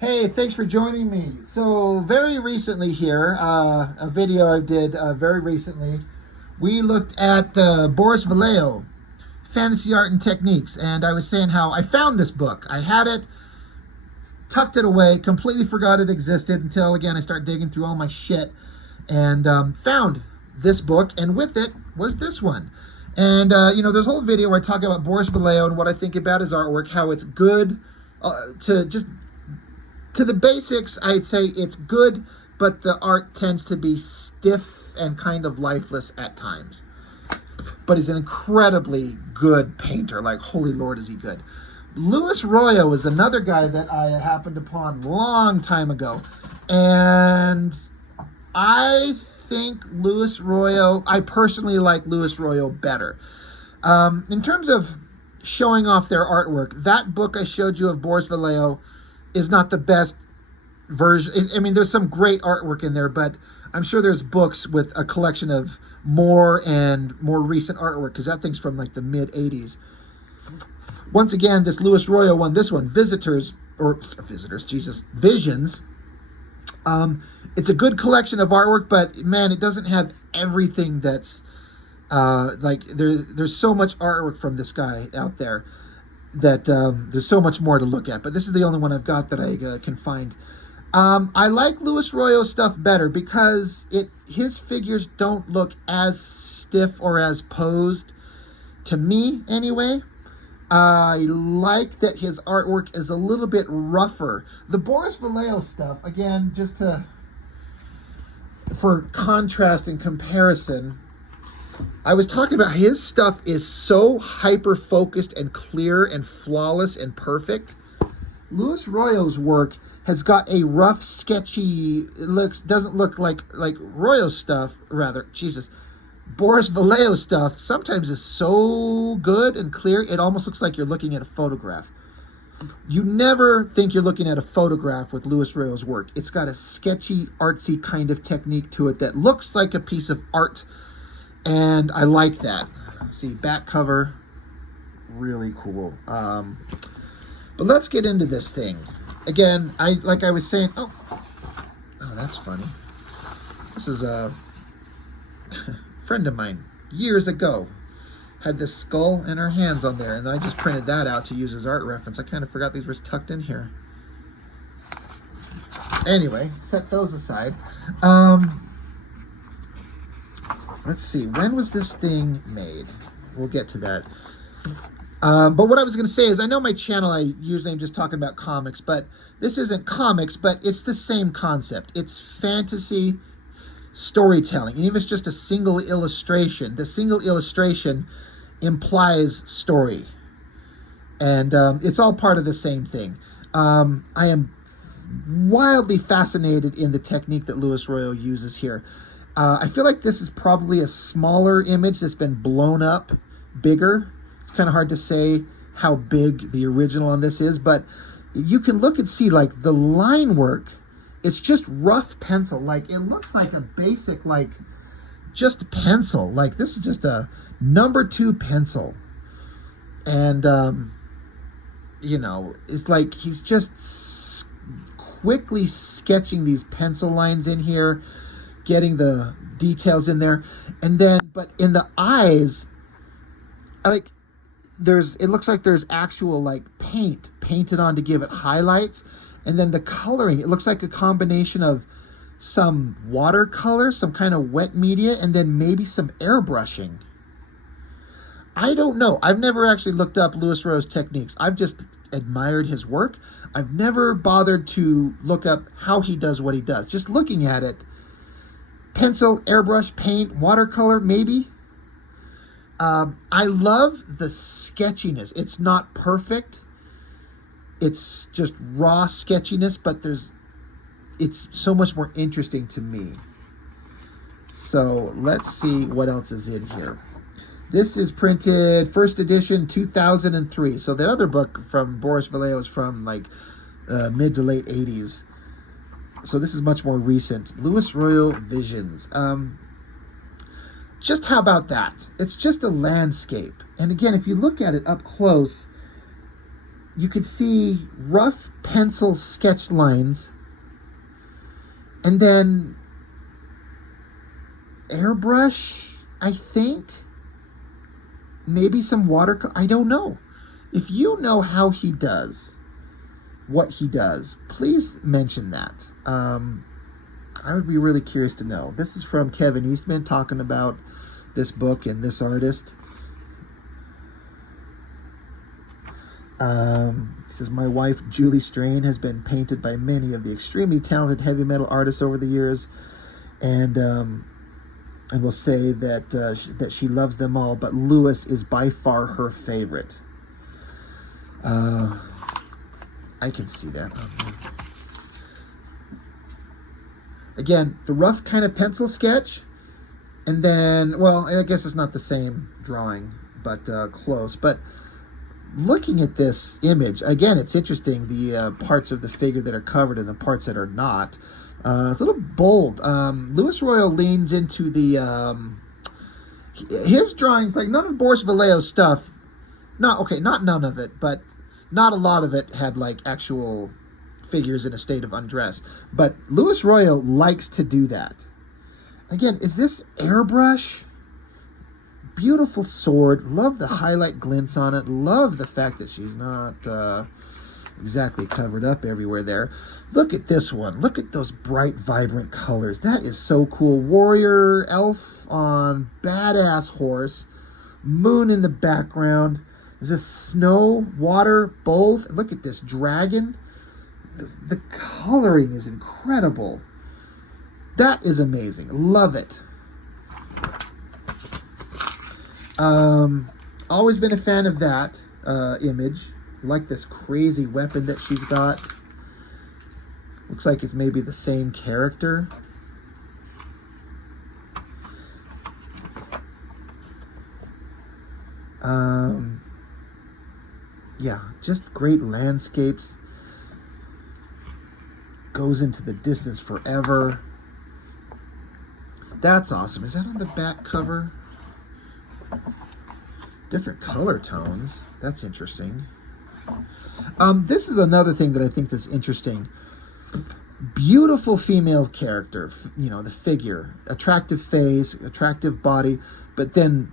Hey, thanks for joining me. So, very recently here, a video I did very recently, we looked at Boris Vallejo, Fantasy Art and Techniques, and I was saying how I found this book. I had it, tucked it away, completely forgot it existed until, again, I start digging through all my shit and found this book, and with it was this one. And, there's a whole video where I talk about Boris Vallejo and what I think about his artwork, how it's good to the basics. I'd say it's good, but the art tends to be stiff and kind of lifeless at times. But he's an incredibly good painter. Like, holy Lord, is he good. Royo is another guy that I happened upon a long time ago. And I think I personally like Royo better. In terms of showing off their artwork, that book I showed you of Boris Vallejo is not the best version. I mean, there's some great artwork in there, but I'm sure there's books with a collection of more recent artwork, because that thing's from like the mid 80s. Once again, this Royo one, Visions. It's a good collection of artwork, but man, it doesn't have everything that's there's so much artwork from this guy out there that there's so much more to look at, but this is the only one I've got that I can find. I like Royo's stuff better because his figures don't look as stiff or as posed, to me anyway. I like that his artwork is a little bit rougher. The Boris Vallejo stuff, again, for contrast and comparison, I was talking about his stuff is so hyper-focused and clear and flawless and perfect. Royo's work has got a rough, sketchy, doesn't look like Royo's stuff, rather, Jesus. Boris Vallejo stuff sometimes is so good and clear, it almost looks like you're looking at a photograph. You never think you're looking at a photograph with Royo's work. It's got a sketchy, artsy kind of technique to it that looks like a piece of art. And I like that. See, back cover, really cool. But let's get into this thing. Again, like I was saying, oh, that's funny. This is a friend of mine years ago had this skull and her hands on there, and I just printed that out to use as art reference. I kind of forgot these were tucked in here. Anyway, set those aside. Let's see, when was this thing made? We'll get to that. But what I was going to say is, I know my channel, I usually am just talking about comics, but this isn't comics, but it's the same concept. It's fantasy storytelling. And even if it's just a single illustration, the single illustration implies story. And it's all part of the same thing. I am wildly fascinated in the technique that Royo uses here. I feel like this is probably a smaller image that's been blown up bigger. It's kind of hard to say how big the original on this is, but you can look and see like the line work. It's just rough pencil. Like, it looks like a basic, like, just pencil. Like, this is just a #2 pencil. And, it's like he's just quickly sketching these pencil lines in here, getting the details in there. And then, but in the eyes, like, it looks like there's actual, like, paint painted on to give it highlights. And then the coloring, it looks like a combination of some watercolor, some kind of wet media, and then maybe some airbrushing. I don't know. I've never actually looked up Royo's techniques. I've just admired his work. I've never bothered to look up how he does what he does. Just looking at it, pencil, airbrush, paint, watercolor, maybe. I love the sketchiness. It's not perfect. It's just raw sketchiness, but it's so much more interesting to me. So let's see what else is in here. This is printed first edition 2003. So the other book from Boris Vallejo is from like mid to late 80s. So this is much more recent. Royo Visions. Just how about that? It's just a landscape. And again, if you look at it up close, you could see rough pencil sketch lines, and then airbrush, I think. Maybe some watercolor. I don't know. If you know how he does what he does, please mention that. I would be really curious to know. This is from Kevin Eastman talking about this book and this artist. He says, my wife, Julie Strain, has been painted by many of the extremely talented heavy metal artists over the years, and will say that that she loves them all, but Lewis is by far her favorite. I can see that. Again, the rough kind of pencil sketch, and then, well, I guess it's not the same drawing, but close. But looking at this image, again, it's interesting, the parts of the figure that are covered and the parts that are not. It's a little bold. Louis Royo leans into the... his drawings, like none of Boris Vallejo's stuff, not none of it, but not a lot of it had like actual figures in a state of undress. But Louis Royo likes to do that. Again, is this airbrush? Beautiful sword. Love the highlight glints on it. Love the fact that she's not exactly covered up everywhere there. Look at this one. Look at those bright, vibrant colors. That is so cool. Warrior elf on badass horse. Moon in the background. Is this snow, water, both? Look at this dragon. The coloring is incredible. That is amazing. Love it. Always been a fan of that image. Like this crazy weapon that she's got. Looks like it's maybe the same character. Yeah, just great landscapes. Goes into the distance forever. That's awesome. Is that on the back cover? Different color tones. That's interesting. This is another thing that I think that's interesting. Beautiful female character, you know, the figure, attractive face, attractive body, but then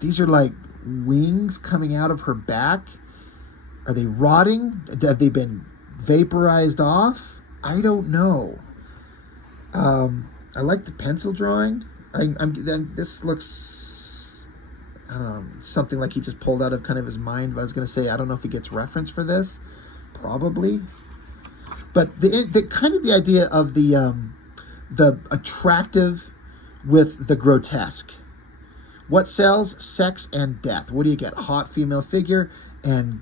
these are like wings coming out of her back. Are they rotting? Have they been vaporized off? I don't know. I like the pencil drawing. This looks, I don't know, something like he just pulled out of kind of his mind. But I was going to say, I don't know if he gets reference for this. Probably. But the kind of the idea of the attractive with the grotesque. What sells? Sex and death. What do you get? Hot female figure and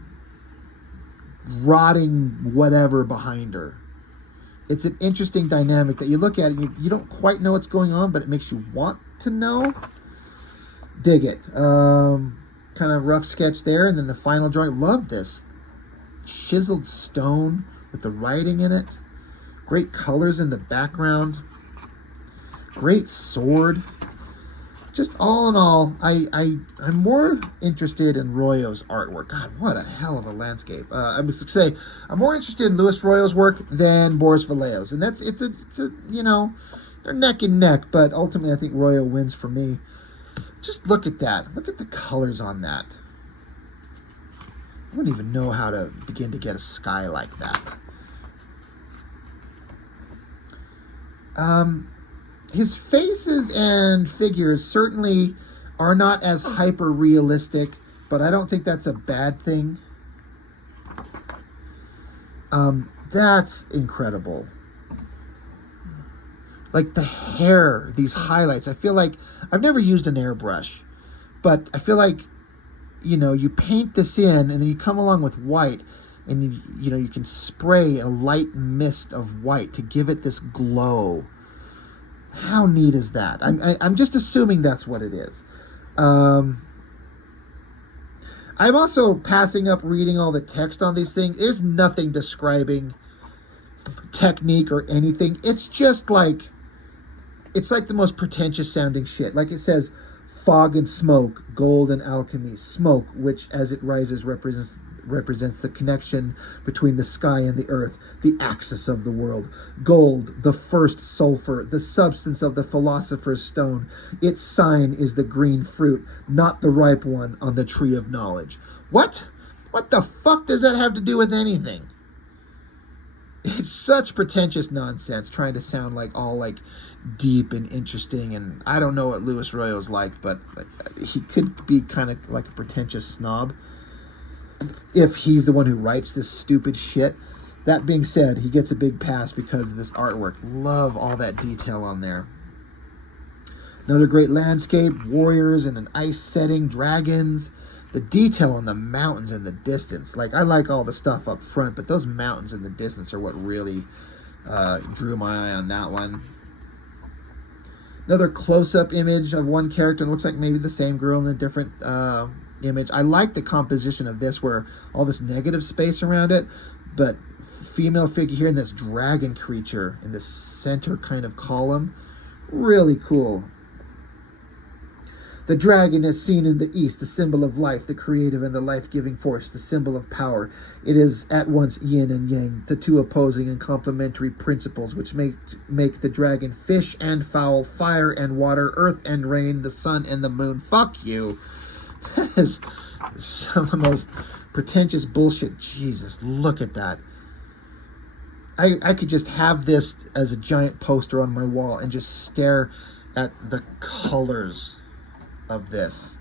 rotting whatever behind her. It's an interesting dynamic that you look at it, you don't quite know what's going on, but it makes you want to know. Dig it. Kind of rough sketch there, and then the final drawing. Love this. Chiseled stone with the writing in it. Great colors in the background. Great sword. Just all in all, I'm more interested in Royo's artwork. God, what a hell of a landscape. I would say I'm more interested in Louis Royo's work than Boris Vallejo's, and it's a you know, they're neck and neck, but ultimately I think Royo wins for me. Just look at that. Look at the colors on that. I wouldn't even know how to begin to get a sky like that. His faces and figures certainly are not as hyper-realistic, but I don't think that's a bad thing. That's incredible. Like the hair, these highlights. I feel like, I've never used an airbrush, but I feel like, you know, you paint this in and then you come along with white and you know, you can spray a light mist of white to give it this glow. How neat is that? I'm just assuming that's what it is. I'm also passing up reading all the text on these things. There's nothing describing technique or anything. It's just like, it's like the most pretentious sounding shit. Like it says, fog and smoke, gold and alchemy. Smoke, which as it rises represents represents the connection between the sky and the earth, the axis of the world. Gold, the first sulfur, the substance of the philosopher's stone. Its sign is the green fruit, not the ripe one on the tree of knowledge. What? What the fuck does that have to do with anything? It's such pretentious nonsense, trying to sound like all like deep and interesting. And I don't know what Louis Royo's like, but he could be kind of like a pretentious snob if he's the one who writes this stupid shit. That being said, he gets a big pass because of this artwork. Love all that detail on there. Another great landscape, warriors in an ice setting, dragons. The detail on the mountains in the distance. Like, I like all the stuff up front, but those mountains in the distance are what really drew my eye on that one. Another close-up image of one character. It looks like maybe the same girl in a different image. I like the composition of this, where all this negative space around it, but female figure here and this dragon creature in the center kind of column. Really cool. The dragon is seen in the east, the symbol of life, the creative and the life-giving force, the symbol of power. It is at once yin and yang, the two opposing and complementary principles which make the dragon fish and fowl, fire and water, earth and rain, the sun and the moon. Fuck you. That is some of the most pretentious bullshit. Jesus, look at that. I could just have this as a giant poster on my wall and just stare at the colors of this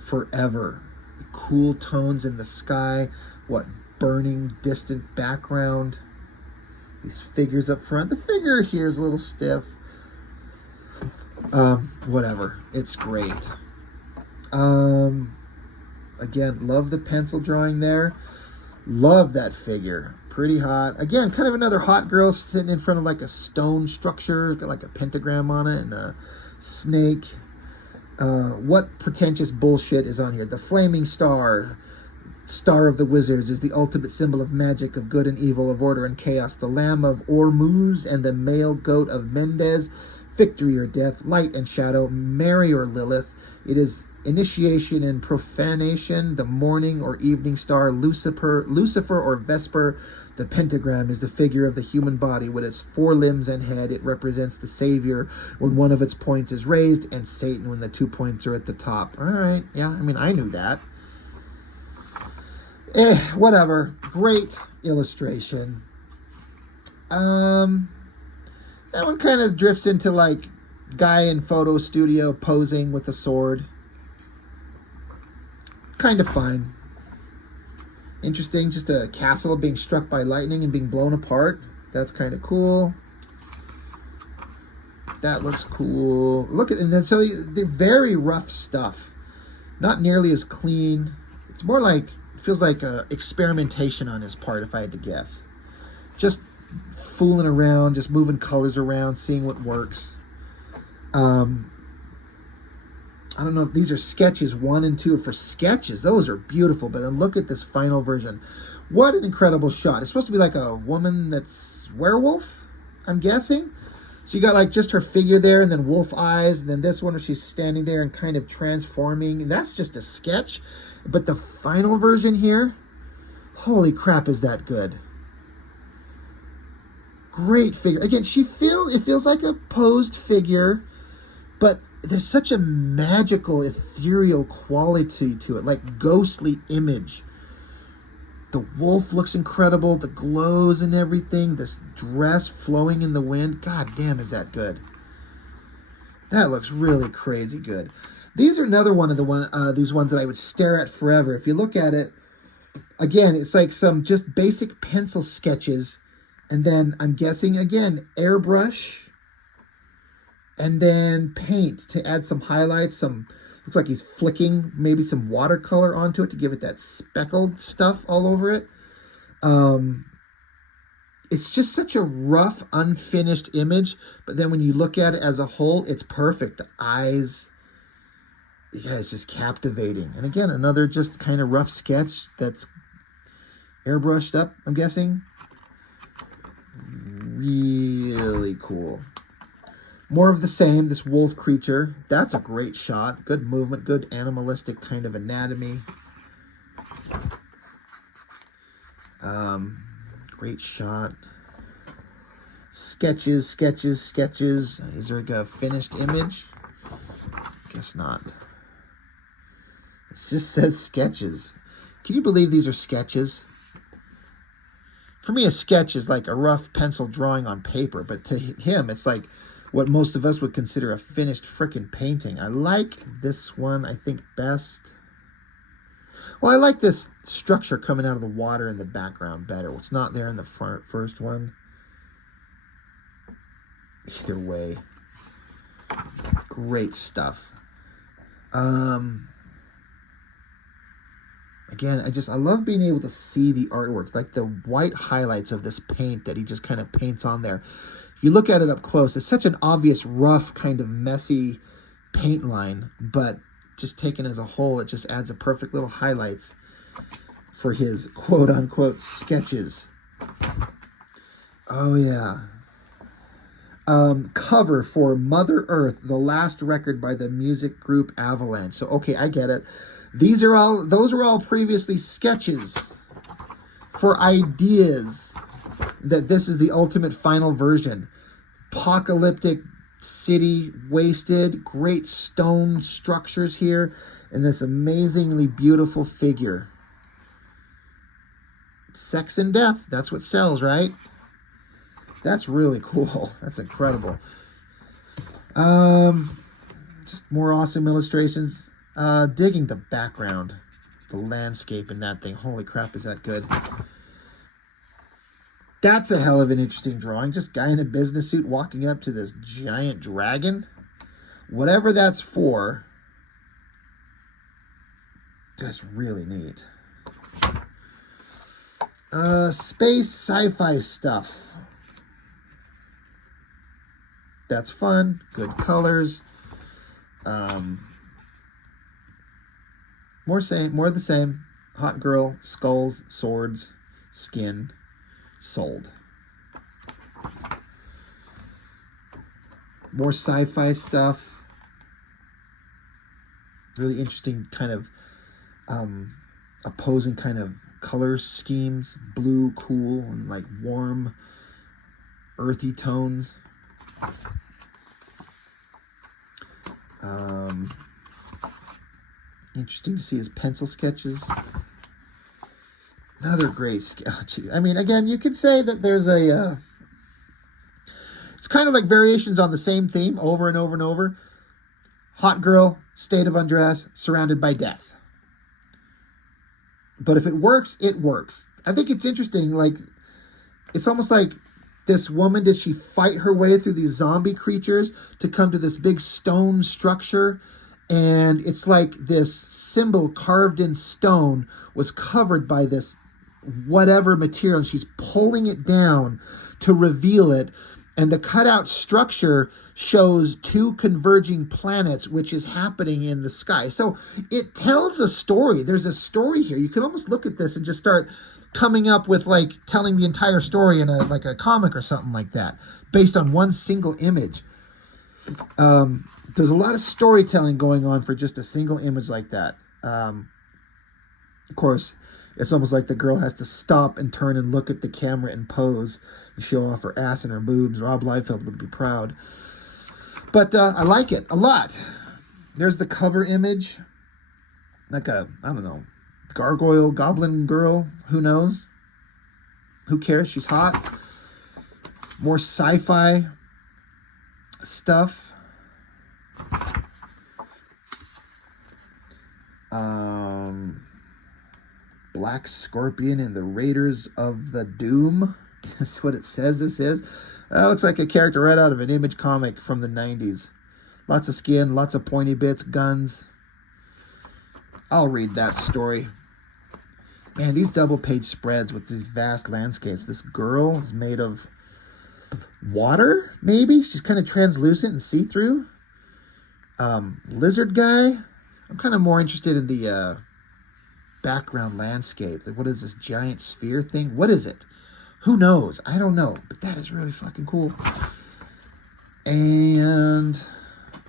forever. The cool tones in the sky, what burning distant background, these figures up front. The figure here is a little stiff. Whatever, it's great. Again, love the pencil drawing there. Love that figure, pretty hot. Again, kind of another hot girl sitting in front of like a stone structure, got like a pentagram on it and a snake. What pretentious bullshit is on here? The flaming star, star of the wizards, is the ultimate symbol of magic, of good and evil, of order and chaos. The lamb of Ormuz and the male goat of Mendes, victory or death, light and shadow, Mary or Lilith. It is initiation and profanation, the morning or evening star, Lucifer or Vesper. The pentagram is the figure of the human body with its 4 limbs and head. It represents the Savior when one of its points is raised, and Satan when the 2 points are at the top. All right, yeah, I mean, I knew that. Whatever. Great illustration. That one kind of drifts into like guy in photo studio posing with a sword. Kind of fine. Interesting, just a castle being struck by lightning and being blown apart. That's kind of cool. That looks cool. Look at, and then so they're very rough stuff. Not nearly as clean. It's more like, it feels like a experimentation on his part, if I had to guess. Just fooling around, just moving colors around, seeing what works. I don't know if these are sketches 1 and 2. For sketches, those are beautiful. But then look at this final version. What an incredible shot. It's supposed to be like a woman that's werewolf, I'm guessing. So you got like just her figure there, and then wolf eyes, and then this one where she's standing there and kind of transforming. And that's just a sketch. But the final version here, holy crap, is that good. Great figure. Again, it feels like a posed figure, but there's such a magical, ethereal quality to it, like ghostly image. The wolf looks incredible, the glows and everything, this dress flowing in the wind. God damn, is that good. That looks really crazy good. These are another one of these ones that I would stare at forever. If you look at it, again, it's like some just basic pencil sketches, and then I'm guessing, again, airbrush, and then paint to add some highlights. Looks like he's flicking maybe some watercolor onto it to give it that speckled stuff all over it. It's just such a rough, unfinished image, but then when you look at it as a whole, it's perfect. The eyes, yeah, it's just captivating. And again, another just kind of rough sketch that's airbrushed up, I'm guessing. Really cool. More of the same, this wolf creature. That's a great shot. Good movement, good animalistic kind of anatomy. Great shot. Sketches, sketches, sketches. Is there a finished image? Guess not. It just says sketches. Can you believe these are sketches? For me, a sketch is like a rough pencil drawing on paper, but to him, it's like what most of us would consider a finished frickin' painting. I like this one, I think, best. Well, I like this structure coming out of the water in the background better. It's not there in the first one. Either way, great stuff. Again, I love being able to see the artwork, like the white highlights of this paint that he just kind of paints on there. If you look at it up close, it's such an obvious, rough, kind of messy paint line, but just taken as a whole, it just adds a perfect little highlights for his quote-unquote sketches. Oh, yeah. Cover for Mother Earth, the last record by the music group Avalanche. So, okay, I get it. Those are all previously sketches for ideas that this is the ultimate final version. Apocalyptic city, wasted, great stone structures here, and this amazingly beautiful figure. Sex and death, that's what sells, right? That's really cool. That's incredible. Just more awesome illustrations. Digging the background, the landscape in that thing. Holy crap, is that good? That's a hell of an interesting drawing. Just guy in a business suit walking up to this giant dragon. Whatever that's for, that's really neat. Space sci-fi stuff. That's fun. Good colors. More of the same. Hot girl, skulls, swords, skin, sold. More sci-fi stuff. Really interesting kind of opposing kind of color schemes. Blue, cool, and like warm, earthy tones. Interesting to see his pencil sketches. Another great sketch. I mean, again, you could say that there's a... it's kind of like variations on the same theme over and over and over. Hot girl, state of undress, surrounded by death. But if it works, it works. I think it's interesting. Like, it's almost like this woman, did she fight her way through these zombie creatures to come to this big stone structure? And it's like this symbol carved in stone was covered by this whatever material, and she's pulling it down to reveal it. And the cutout structure shows two converging planets, which is happening in the sky. So it tells a story. There's a story here. You can almost look at this and just start coming up with like telling the entire story in like a comic or something like that, based on one single image. There's a lot of storytelling going on for just a single image like that. Of course, it's almost like the girl has to stop and turn and look at the camera and pose and show off her ass and her boobs. Rob Liefeld would be proud. But I like it a lot. There's the cover image. Like a, I don't know, gargoyle, goblin girl. Who knows? Who cares? She's hot. More sci-fi stuff. Black Scorpion and the Raiders of the Doom. That's what it says this is. Looks like a character right out of an Image comic from the 90s. Lots of skin, lots of pointy bits, guns. I'll read that story. Man, these double-page spreads with these vast landscapes. This girl is made of water, maybe? She's kind of translucent and see-through. Lizard guy. I'm kind of more interested in the background landscape. Like, what is this giant sphere thing? What is it? Who knows? I don't know. But that is really fucking cool. And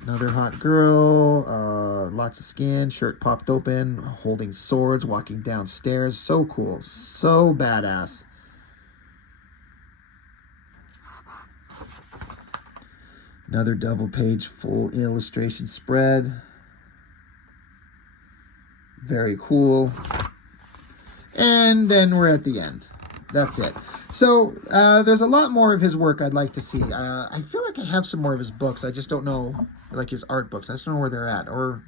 Another hot girl, lots of skin, shirt popped open, holding swords, walking downstairs. So cool, so badass. Another double page full illustration spread. Very cool. And then we're at the end. That's it. So there's a lot more of his work I'd like to see. I feel like I have some more of his books. I just don't know, like his art books. I just don't know where they're at. Or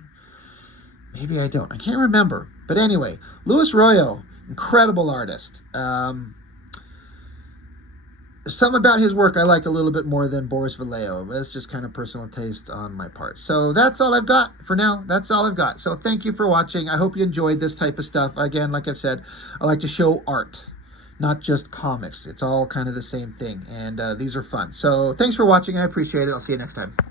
maybe I don't. I can't remember. But anyway, Louis Royo, incredible artist. Some about his work I like a little bit more than Boris Vallejo. That's just kind of personal taste on my part. So that's all I've got for now. That's all I've got. So thank you for watching. I hope you enjoyed this type of stuff. Again, like I've said, I like to show art, not just comics. It's all kind of the same thing. And these are fun. So thanks for watching. I appreciate it. I'll see you next time.